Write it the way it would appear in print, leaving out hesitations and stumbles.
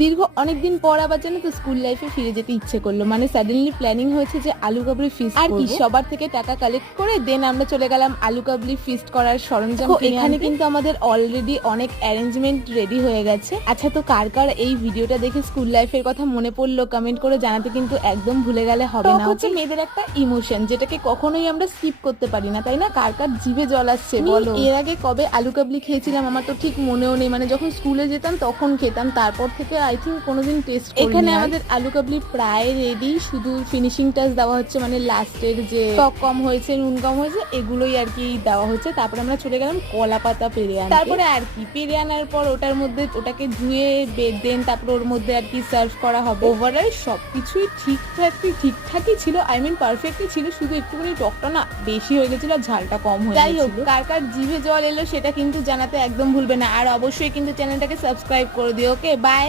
দীর্ঘ অনেকদিন পর আবার জানো তো স্কুল লাইফে ফিরে যেতে ইচ্ছে করলো, মানে সাডেনলি প্ল্যানিং হয়েছে যে আলু কাবলি ফিস্ট আর কি সবার থেকে টাকা কালেক্ট করে দেন আমরা চলে গেলাম আলু কাবলি ফিস্ট করার সরঞ্জাম কিনে আনতে। এখানে কিন্তু আমাদের অলরেডি অনেক অ্যারেঞ্জমেন্ট রেডি হয়ে গেছে। আচ্ছা, তো কার কার এই ভিডিওটা দেখে স্কুল লাইফের কথা মনে পড়লো কমেন্ট করে জানাতে কিন্তু একদম ভুলে গেলে হবে না। হচ্ছে মেয়েদের একটা ইমোশন যেটাকে কখনোই আমরা স্কিপ করতে পারি না, তাই না? কার কার জিভে জল আসছে বলো। এর আগে কবে আলু কাবলি খেয়েছিলাম আমার তো ঠিক মনেও নেই, মানে যখন স্কুলে যেতাম তখন খেতাম, তারপর থেকে আই থিঙ্ক কোনোদিন টেস্ট করিনি। এখানে আমাদের আলু কাবলি প্রায় রেডি, শুধু ফিনিশিং টাচ দেওয়া হচ্ছে, মানে লাস্টের যে টক কম হয়েছে নুন কম হয়েছে এগুলোই আর কি দেওয়া হচ্ছে। তারপরে আমরা চলে গেলাম কলা পাতা পেরে আনতে। তারপরে আর কি পেরে আনার পর ওটার মধ্যে ওটাকে ধুয়ে দেন তারপর ওর মধ্যে আর কি সার্ভ করা হবে। ওভারঅল সবকিছুই ঠিকঠাকই ছিল, আই মিন পারফেক্টই ছিল, শুধু একটুখানি টকটা না বেশি হয়ে গেছিল আর ঝালটা কম হয়ে গেছিল। যাই হোক, কার কার জিভে জল এলো সেটা কিন্তু জানাতে একদম ভুলবে না, আর অবশ্যই কিন্তু চ্যানেলটাকে সাবস্ক্রাইব করে দিও। ওকে, বাই।